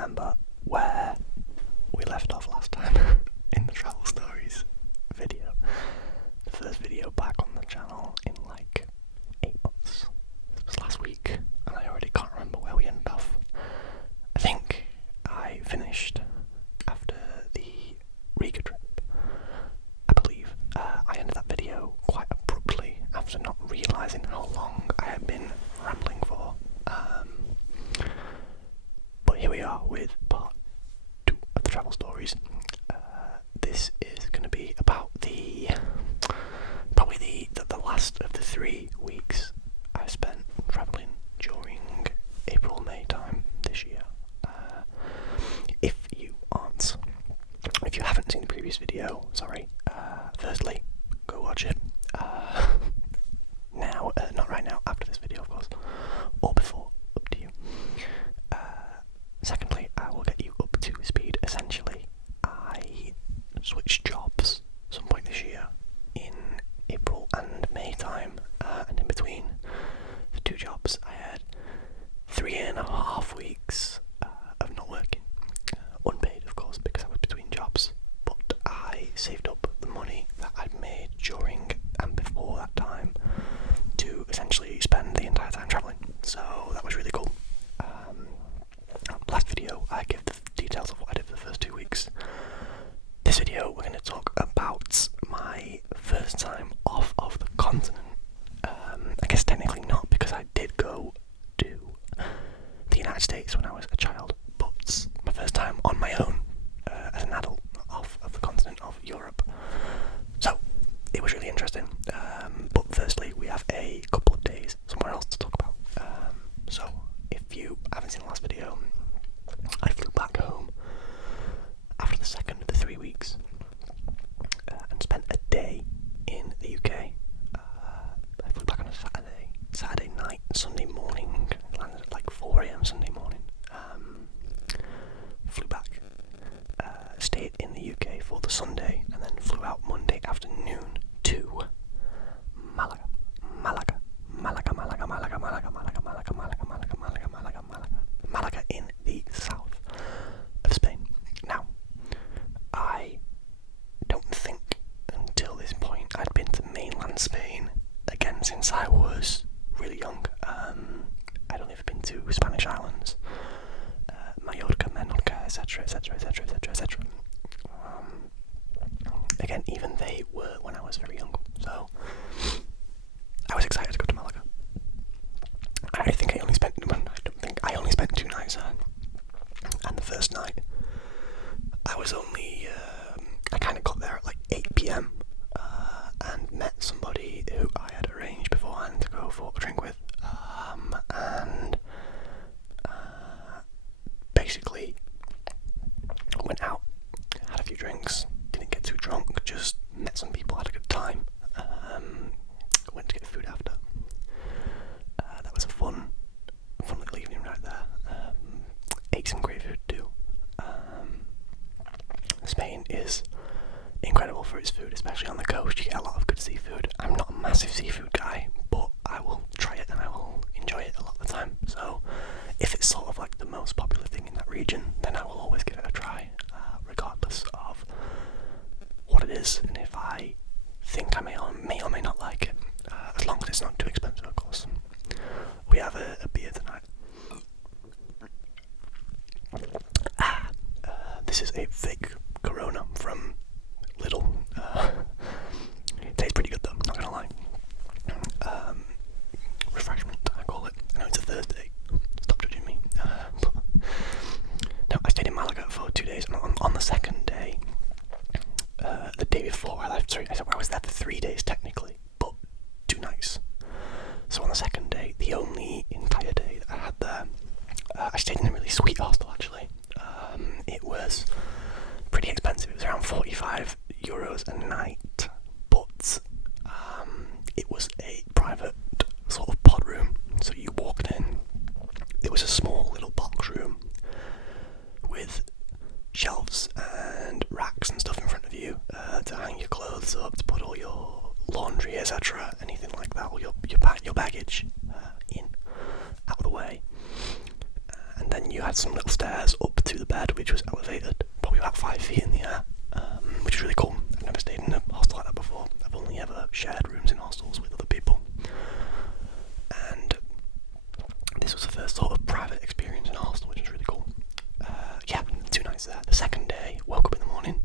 remember where we left off last time in the Travel Stories video. The first video back on the channel in like 8 months. This was last week, and I already can't remember where we ended off. I think I finished after the Riga trip. I believe I ended that video quite abruptly after not realising how long I had been rambling for. But here we are with part 2 of the Travel Stories. This is going to be about probably the last of the 3 weeks I spent travelling during April-May time this year. If you haven't seen the previous video, sorry, firstly, go watch it. Now, not right now, after this video of course, or before, up to you. Secondly, I will get you up to speed. Essentially, I switched jobs some point this year in April and May time, and in between the 2 jobs I had 3.5 weeks of not working, unpaid of course because I was between jobs, but I saved up the money that I'd made during and before that time to essentially spend the entire time travelling, so that was really cool. Last video I gave the details of what I did for the first 2 weeks. This video we're going to talk about my first time off of the continent. I guess technically not, because I did go to the United States when I was a child, but my first time on my own as an adult off of the continent of Europe. So it was really interesting. But firstly, we have a couple of days somewhere else to talk about. So if you haven't seen the last video, I flew back home after the second of the 3 weeks and spent a day in the UK. I flew back on a Saturday night, Sunday morning, landed at like 4 AM Sunday morning. Flew back, stayed in the UK for the Sunday, and then flew out Monday afternoon to Malaga in the south of Spain. Now, I don't think until this point I'd been to mainland Spain again since I was really young. I'd only ever been to Spanish islands, Mallorca, Menorca, etc. Again, even they were when I was very young, so I was excited to go to Malaga. I think I only spent 2 nights there, and the first night I was only I kind of got there at like 8 PM and met somebody who I had arranged beforehand to go for a drink with, and basically went out, had a few drinks, didn't get too drunk, just met some people, had a good time, went to get food after. That was a fun little evening right there. Ate some great food too. Spain is incredible for its food, especially on the coast. You get a lot of good seafood. I'm not a massive seafood guy, but I will try it and I will enjoy it a lot of the time. So if it's sort of like the most popular thing in that region, then I will always give it a try, regardless of what it is, and if I think I may or may not like it, as long as it's not too expensive, of course. We have a beer tonight. This is a fake Corona from Lidl. It tastes pretty good though, not gonna lie. Refreshment, I call it. I know it's a Thursday, stop judging me. No, I stayed in Malaga for 2 days, and on the second day, the day before I left, I was there for 3 days technically, but 2 nights. So on the second day, the only entire day that I had there, I stayed in a really sweet hostel actually. It was pretty expensive. It was around €45 a night, but it was a private sort of pod room. So you walked in, it was a small little box room with shelves and racks and stuff in front of you to hang your clothes up, to put all your laundry, etc., anything like that, or your baggage in, out of the way. And then you had some little stairs up to the bed, which was elevated, probably about 5 feet in the air, which was really cool. I've never stayed in a hostel like that before. I've only ever shared rooms in hostels with other people. And this was the first sort of private experience in a hostel, which was really cool. 2 nights there. The second day, woke up in the morning,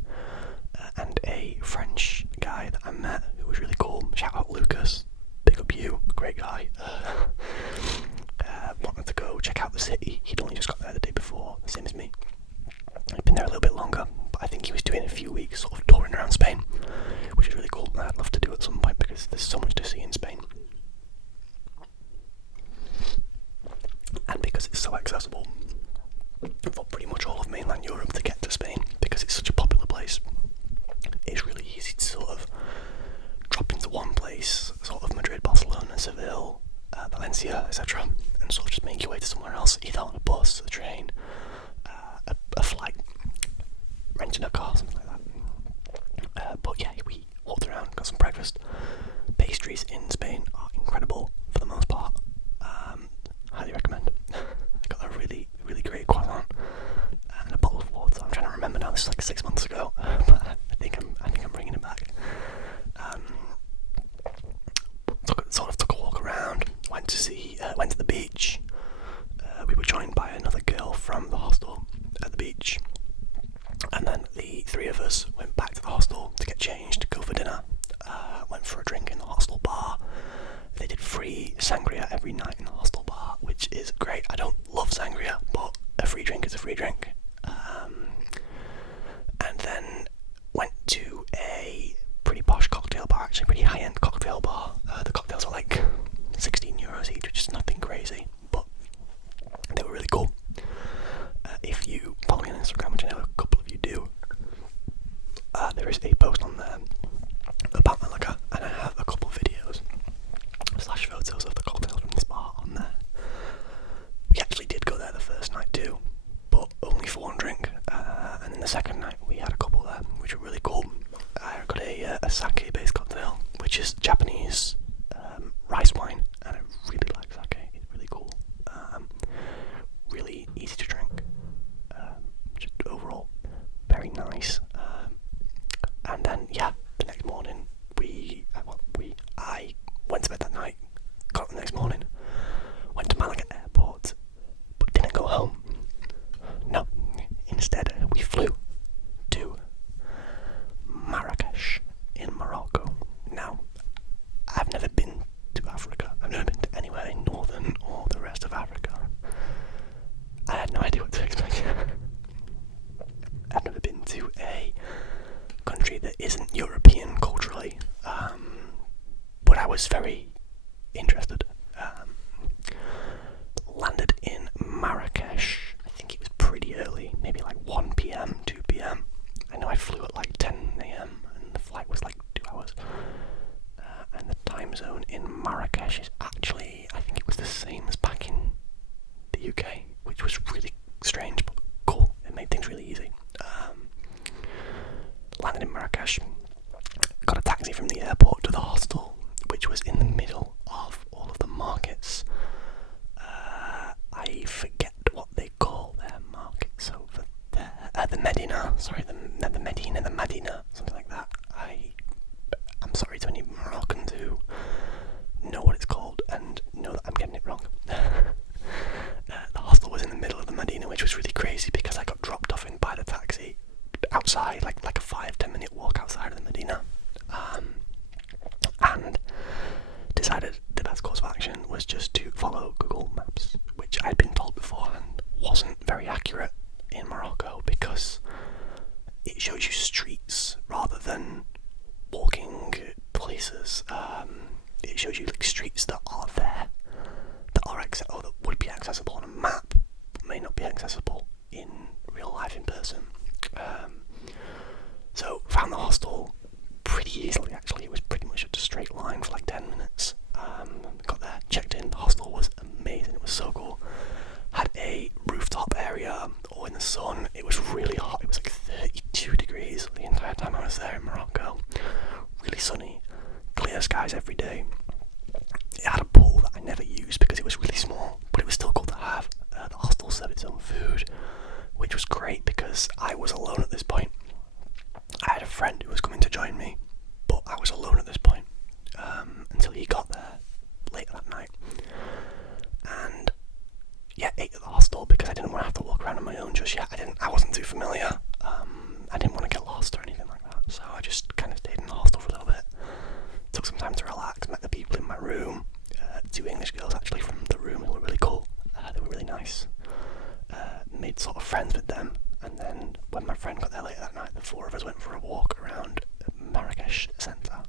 and a French guy that I met who was really cool. Shout out Lucas, big up you, great guy. Wanted to go check out the city. He'd only just got there the day before, the same as me. He'd been there a little bit longer, but I think he was doing a few weeks sort of touring around Spain, which is really cool. I'd love to do at some point because there's so much to see in Spain. And because it's so accessible for pretty much all of mainland Europe to get to Spain, because it's such a popular place, it's really easy to sort of drop into one place, sort of Madrid, Barcelona, Seville, Valencia, etc., and sort of just make your way to somewhere else, either on a bus, a train, a flight, renting a car, something like that. But yeah, we walked around, got some breakfast. Pastries in Spain are incredible for the most part. Highly recommend. I got a really, really great croissant and a bottle of water. I'm trying to remember now. This is like 6 months ago, but I think I'm bringing it back. Took a walk around. Went to the beach. We were joined by another girl from the hostel at the beach, and then the 3 of us went back to the hostel to get changed, go for dinner. Went for a drink in the hostel bar. They did free sangria every night in the hostel bar, which is great. I don't love sangria, but a free drink is a free drink. And then went to a pretty posh cocktail bar, actually pretty high-end cocktail bar. The cocktails were like €16 each, which is nothing crazy, but they were really cool. If you follow me on Instagram, which I know a couple of you do, there is a post on there about Malaga, and I have a couple of videos / photos of the cocktails from this bar on there. We actually did go there the first night too, but only for one drink, and then the second night we had a couple there, which were really cool. I got a sake based cocktail, which is Japanese rice wine, and I really like sake. It's really cool, really easy to drink, just overall very nice. And then the next morning I went to bed that night, got up the next morning, went to Malaga airport, but didn't go home. No, instead we flew to Marrakesh in Morocco. Now, I've never been to Africa. I've never been to anywhere in northern or the rest of Africa. I had no idea what to expect. I've never been to a country that isn't European culturally, but I was very interested. Landed in Marrakesh, I think it was pretty early, maybe like 1 p.m, 2 p.m. I know I flew at like 10 a.m. and the flight was like 2 hours. And the time zone in Marrakesh is actually, I think it was the same as back in the UK, which was really strange but cool. It made things really easy. Landed in Marrakesh, got a taxi from the airport to the hostel, which was in the middle of all of the markets. I forget what they call their markets over there. The Medina, the Madina, something like that. I'm sorry to any Moroccans who know what it's called and know that I'm getting it wrong. The hostel was in the middle of the Medina, which was really crazy because I got dropped off in by the taxi outside, like a 5-10 minute walk outside of the Medina, and decided the best course of action was just to follow Google Maps, which I'd been told beforehand wasn't very accurate in Morocco because it shows you streets rather than walking places. It shows you like streets that are there, that would be accessible on a map, but may not be accessible in real life in person. So found the hostel pretty easily. Actually, it was pretty much just a straight line for like 10 minutes. Got there, checked in. The hostel was amazing. It was so cool. Had a rooftop area, all in the sun. It was really hot. It was like 32 degrees the entire time I was there in Morocco. Really sunny, clear skies every day. It had a pool that I never used because it was really small, but it was still cool to have. The hostel served its own food. which was great because I was alone at this point. I had a friend who was coming to join me, but I was alone at this point until he got there late that night. And yeah, ate at the hostel because I didn't want to have to walk around on my own just yet. I wasn't too familiar. I didn't want to get lost or anything like that, so I just kind of stayed in the hostel for a little bit. Took some time to relax, met the people in my room. 2 English girls actually from the room who were really cool. They were really nice. Made sort of friends with them, and then when my friend got there later that night, the 4 of us went for a walk around Marrakesh centre,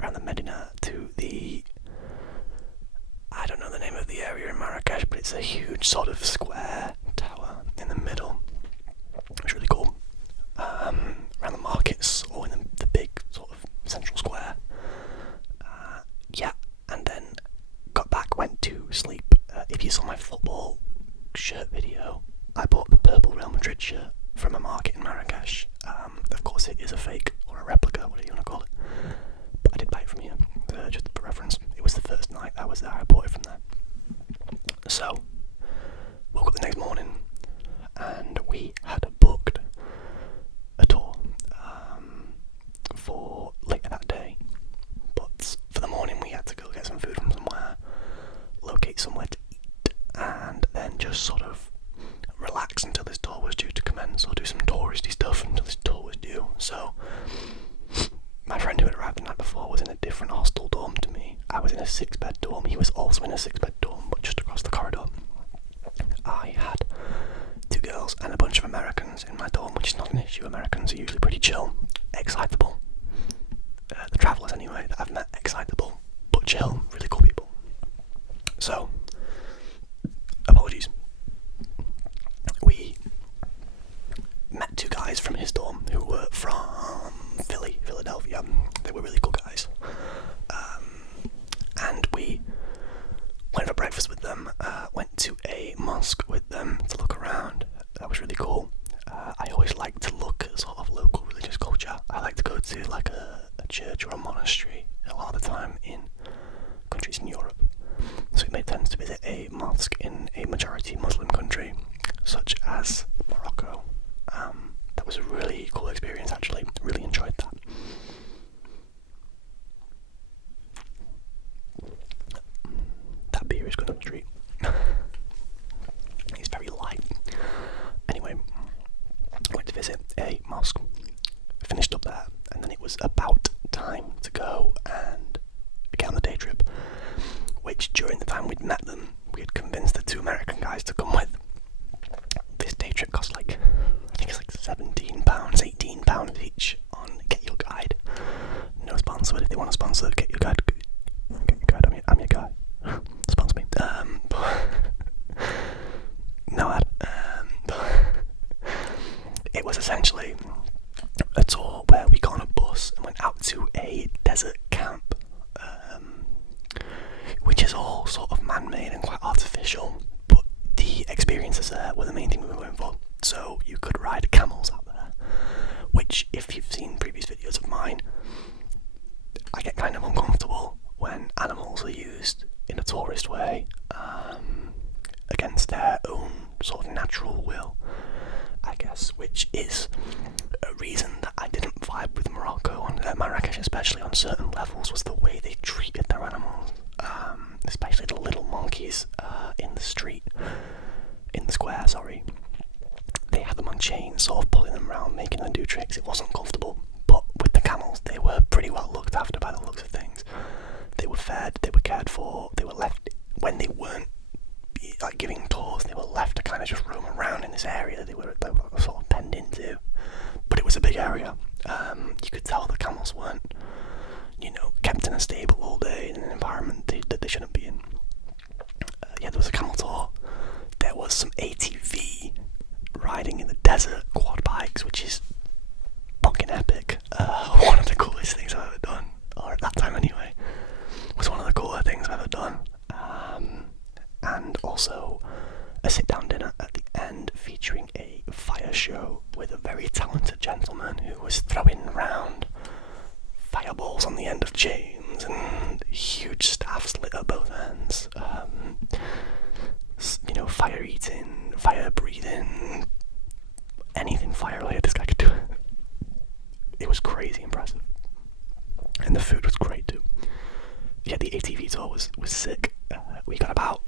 around the Medina to the, I don't know the name of the area in Marrakesh, but it's a huge sort of square tower in the middle. It was really cool. Around the markets, or in the big sort of central square. Yeah, and then got back, went to sleep. If you saw my football shirt video, I bought the purple Real Madrid shirt from a market in Marrakesh. Of course it is a fake, or a replica, whatever you want to call it. But I did buy it from here, just for reference. It was the first night I was there, I bought it from there. So, woke up the next morning, and we had booked a tour for later that day. But for the morning we had to go get some food from somewhere, locate somewhere to eat, and then just sort of relax until this tour was due to commence, or do some touristy stuff until this tour was due. So my friend who had arrived the night before was in a different hostel dorm to me. I was in a 6-bed dorm. He was also in a 6-bed dorm, but just across the corridor. I had 2 girls and a bunch of Americans in my dorm, which is not an issue. Americans are usually pretty chill, excitable. The travellers anyway that I've met, excitable but chill, really cool people. So, apologies. We met 2 guys from his dorm who were from Philadelphia. They were really cool guys. And we went for breakfast with them, went to a mosque with them to look around. That was really cool. I always like to look at sort of local religious culture. I like to go to like a church or a monastery a lot of the time in countries in Europe. So it made sense to visit a mosque in a majority Muslim country, such as Morocco. That was a really cool experience actually, really enjoyed that. That beer is good on the treat. It's very light. Anyway, went to visit a mosque, finished up there, and then it was about time to go and get on the day trip, which during the time we'd met them, we had convinced the 2 American guys to come with. This day trip cost like, I think it's like £17, £18 each on Get Your Guide. No sponsor, but if they want to sponsor Get Your Guide, I'm your guy. Sponsor me. No ad. It was essentially a tour where we got on a bus and went out to a desert camp, which is all sort of man-made and quite artificial, but the experiences there were the main thing we were going for. So you could ride camels out there, which, if you've seen previous videos of mine, I get kind of uncomfortable when animals are used in a tourist way, against their own sort of natural will, I guess, which is a reason that I didn't vibe with Morocco, and Marrakesh especially on certain levels, was the way they treated their animals, especially the little monkeys in the square, They had them on chains, sort of pulling them around, making them do tricks. It wasn't comfortable, but with the camels, they were pretty well looked after by the looks of things. They were fed, they were cared for, they were left, when they weren't like giving tours, they were left to kind of just roam around in this area that they were sort of penned into. But it was a big area. You could tell the camels weren't, kept in a stable all day in an environment that they shouldn't be in. There was a camel tour. There was some ATV riding in the desert, quad bikes, which is fucking epic. One of the coolest things I've ever done, or at that time anyway, was one of the cooler things I've ever done. And also a sit-down dinner at the end featuring a fire show with a very talented gentleman who was throwing around fireballs on the end of chains and huge staffs lit at both ends. Fire eating, fire breathing. breathing, anything fire related, this guy could do it. It was crazy impressive. And the food was great too. Yeah, the ATV tour was sick. We got about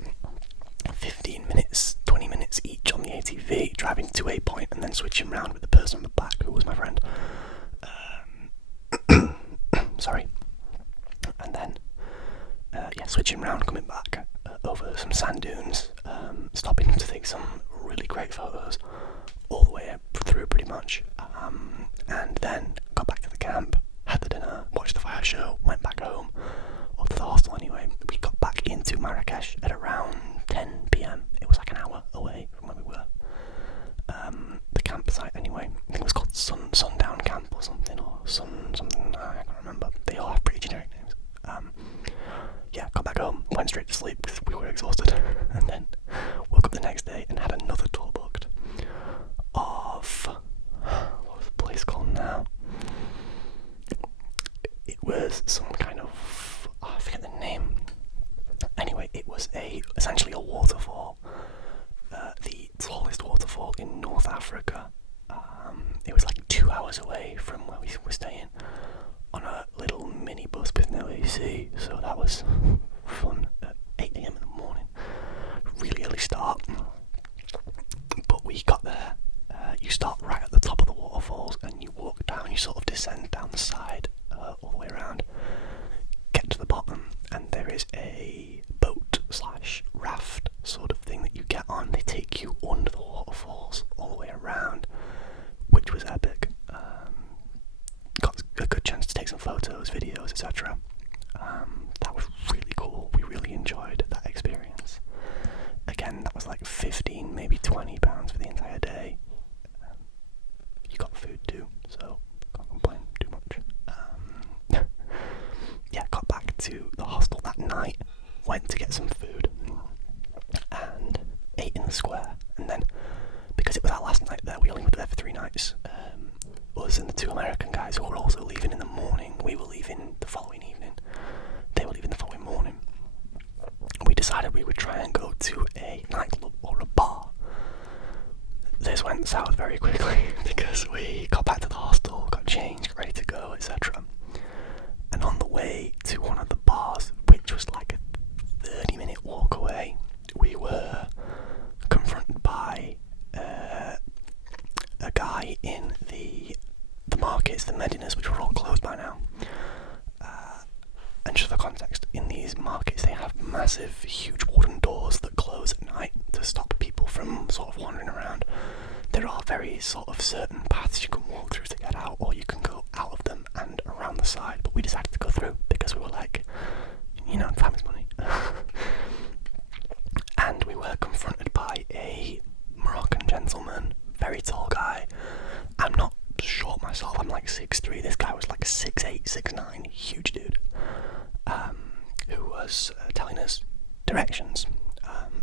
15 minutes, 20 minutes each on the ATV, driving to a point and then switching around with the person on the back who was my friend. Sorry. And then, switching around, coming back over some sand dunes, stopping to take some really great photos all the way through pretty much. And then got back to the camp, had the dinner, watched the fire show, went back home, or to the hostel anyway. We got back into Marrakesh at around 10 PM. It was like an hour away from where we were. The campsite anyway. I think it was called Sundown Camp or something, or something, I can't remember. They all have pretty generic names. Got back home, went straight to sleep because we were exhausted, and then woke up the next day and had another tour booked of, what was the place called now? It was some kind of, I forget the name. Anyway, it was essentially a waterfall, the tallest waterfall in North Africa. It was like 2 hours away from where we were staying, on a little mini bus with no AC, so that was fun at 8 AM in the morning. Really early start. But we got there, you start right at the top of the waterfalls and you walk down, you sort of descend down the side, all the way around, get to the bottom, and there is a boat / raft sort of thing that you get on. They take you under the waterfalls all the way around, which was epic. Got a good chance to take some photos, videos, etc. That was really cool. We really enjoyed that experience. Again, that was like 15, maybe £20 for the entire day. You got food too, so can't complain too much. Got back to the hostel that night, went to get some food, and ate in the square. And then, because it was our last night there, we only were there for 3 nights. Us and the 2 American guys who were also leaving in the morning. We were leaving the following evening. They were leaving the following morning. We decided we would try and go to a nightclub or a bar. This went south very quickly because we got back to the hostel, got changed, ready to go, etc. And on the way to one of the bars, which was like a 30-minute walk away, we were confronted by a guy in the markets, the Medinas, which were all closed by now. And just for context, in these markets they have massive, huge wooden doors that close at night to stop people from sort of wandering around. There are very sort of certain paths you can walk through to get out, or you can go out of them and around the side, but we decided to go through because we were like, time is money. And we were confronted by a Moroccan gentleman, very tall guy. I'm not short myself, I'm like 6'3", this guy was like 6'8", 6'9", huge dude, who was telling us directions.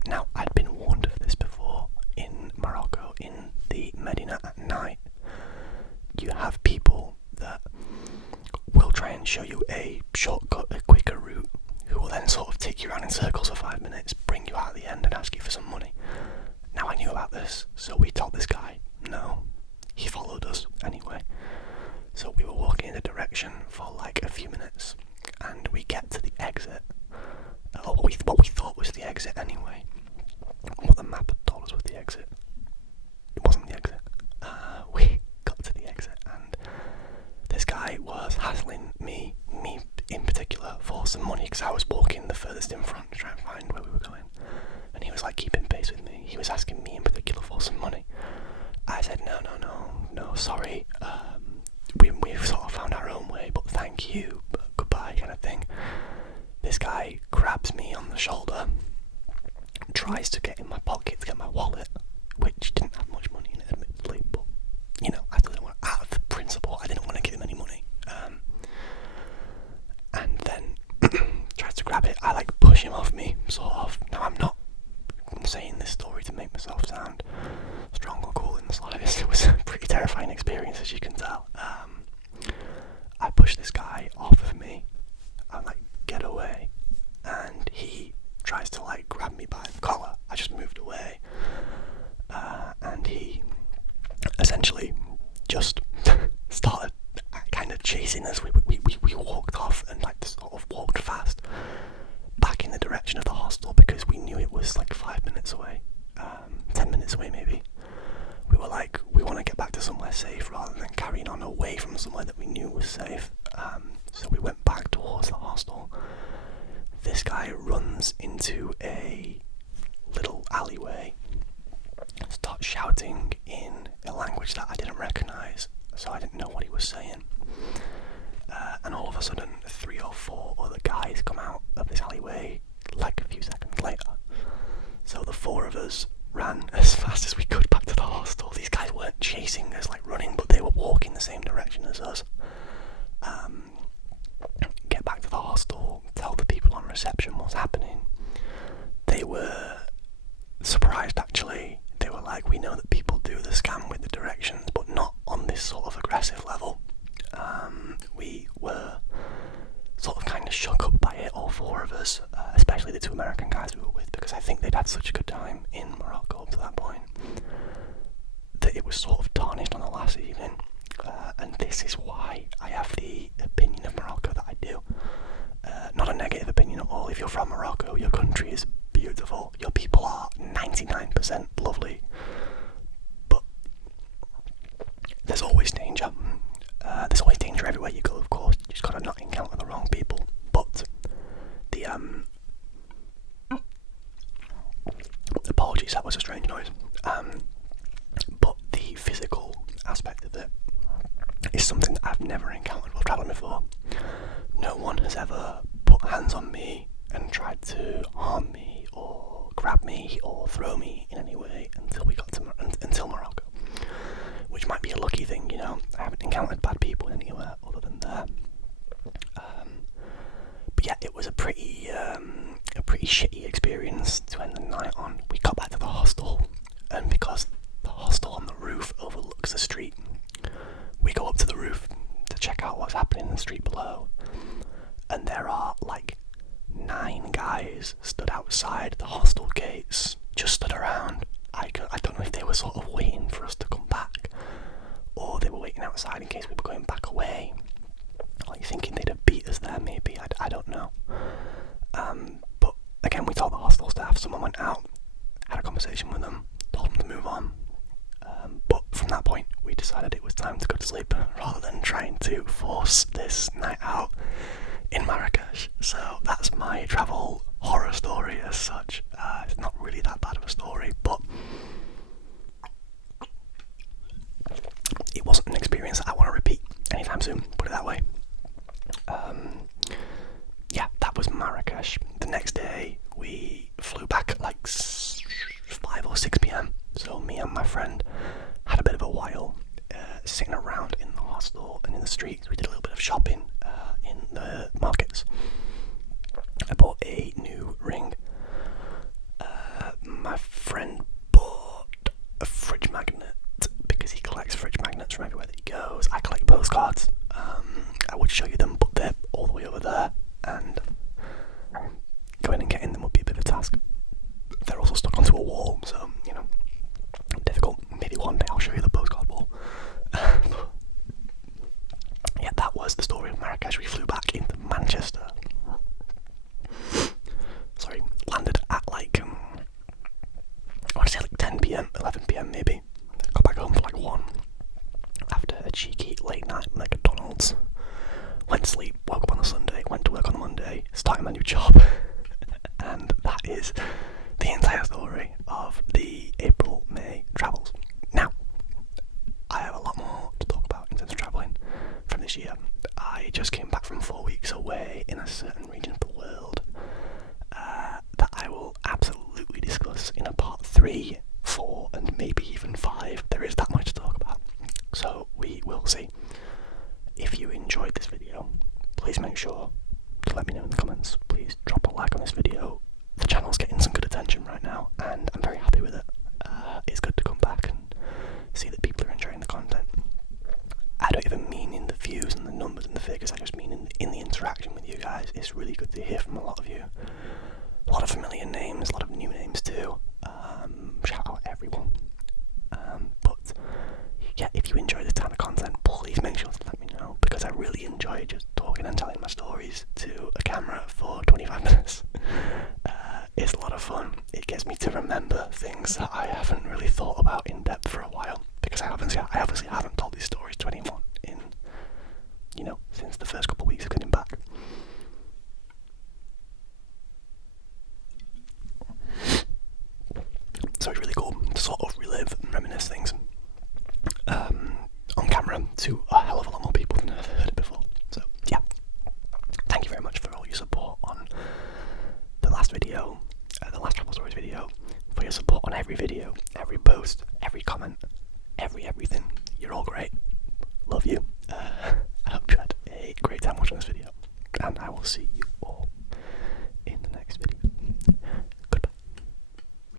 Now, I'd been warned of this before. In Morocco, in the Medina at night, you have people that will try and show you a shortcut, a quicker route, who will then sort of take you around in circles for 5 minutes, bring you out at the end and ask you for some money. Now, I knew about this, so we told this guy no. He followed us anyway. So we were walking in the direction for like a few minutes, and we get to the exit, or what we thought was the exit anyway. What the map had told us was the exit. It wasn't the exit. We got to the exit, and this guy was hassling me in particular, for some money, because I was walking the furthest in front to try and find where we were going. And he was like keeping pace with me. He was asking me in particular for some money. I said, no, sorry. We've sort of found our own way, but thank you, but goodbye, kind of thing. This guy grabs me on the shoulder, tries to get in my pocket to get my wallet, which didn't have much money in it, admittedly, but, I didn't want, out of principle, I didn't want to give him any money. And then tries to grab it. I like push him off me, sort of. Now, I'm not saying this story to make myself sound strong or cool in the slightest. It was a pretty terrifying experience, as you can tell. I push this guy off of me. I'm like, get away. And he tries to like grab me by the collar. I just moved away. essentially just started kind of chasing us. We walked off and like sort of walked fast back in the direction of the hostel because we knew it was like 5 minutes away, 10 minutes away maybe. We were like, we want to get back to somewhere safe rather than carrying on away from somewhere that we knew was safe. So we went back towards the hostel. This guy runs into a little alleyway, starts shouting in a language that I didn't recognise, so I didn't know what he was saying. And all of a sudden, 3 or 4 other guys come out of this alleyway like a few seconds later. So the 4 of us ran as fast as we could back to the hostel. These guys weren't chasing us like running, but they were walking the same direction as us. Get back to the hostel, tell the people on reception what's happening. They were surprised actually. They were like, we know that people do the scam with the directions, but not on this sort of aggressive level. We were sort of kind of shook up by it, all 4 of us, especially the 2 American guys we were with, because I think they'd had such a good time in Morocco up to that point that it was sort of tarnished on the last evening. And this is why I have the opinion of Morocco that I do. Not a negative opinion at all. If you're from Morocco, your country is beautiful. Your people are 99% lovely. But there's always danger. There's always danger everywhere you go, of course. You just gotta not encounter the wrong people. But the apologies, that was a strange noise. But the physical aspect of it is something that I've never encountered while travelling before. No one has ever put hands on me and tried to harm me or grab me or throw me in any way until we got to until Morocco, which might be a lucky thing, you know. I haven't encountered bad people anywhere other than there. But yeah, it was a pretty shitty experience to end the night on. We got back to the hostel, and because the hostel on the roof overlooks the street, we go up to the roof to check out what's happening in the street below, and there are like 9 guys stood outside the hostel gates, just stood around. I don't know if they were sort of waiting for us to come back, or they were waiting outside in case we were going back away, like thinking they'd have beat us there maybe, I don't know. But again, we told the hostel staff. Someone went out, had a conversation with them, told them to move on. But from that point, we decided it was time to go to sleep rather than trying to force this night out in Marrakesh. So that's my travel horror story as such. It's not really that bad of a story, but it wasn't an experience that I want to repeat anytime soon, put it that way. Yeah, that was Marrakesh. The next day, we flew back at like 5 or 6 p.m. So me and my friend had a bit of a while sitting around in the hostel and in the streets. We did a little bit of shopping in the markets. I bought a new ring. My friend bought a fridge magnet because he collects fridge magnets from everywhere that he goes. I collect postcards. I would show you them, but they're all the way over there, and going and getting them would be a bit of a task. They're also stuck onto a wall, so, you know, difficult. Maybe one day I'll show you the postcard wall. Yeah, that was the story of Marrakesh. We flew back into Manchester. Sorry, landed at like, I want to say like 10 p.m, 11 p.m. maybe. Got back home for like 1 after a cheeky late night McDonald's. Went to sleep, woke up on a Sunday, went to work on a Monday, started my new job. And that is the entire story of the April-May travels. Now, I have a lot more to talk about in terms of travelling from this year. I just came back from 4 weeks away in a certain region of the world that I will absolutely discuss in a part 3, 4, and maybe even 5. There is that much to talk about, so we will see. If you enjoyed this video, please make sure to let me know in the comments. Please drop a like on this video. The channel's getting some good attention right now, and I'm very happy with it. you enjoy this kind of content, please make sure to let me know, because I really enjoy just talking and telling my stories to a camera for 25 minutes. It's a lot of fun. It gets me to remember things that I haven't really thought about in depth for a while, because I obviously haven't told these stories to anyone in, since the first couple of weeks of getting back. So it's really cool to sort of relive and reminisce things on camera to a hell of a lot more people than have heard it before. So yeah, thank you very much for all your support on the last video, the last Travel Stories video, for your support on every video, every post, every comment, everything. You're all great. Love you. I hope you had a great time watching this video, and I will see you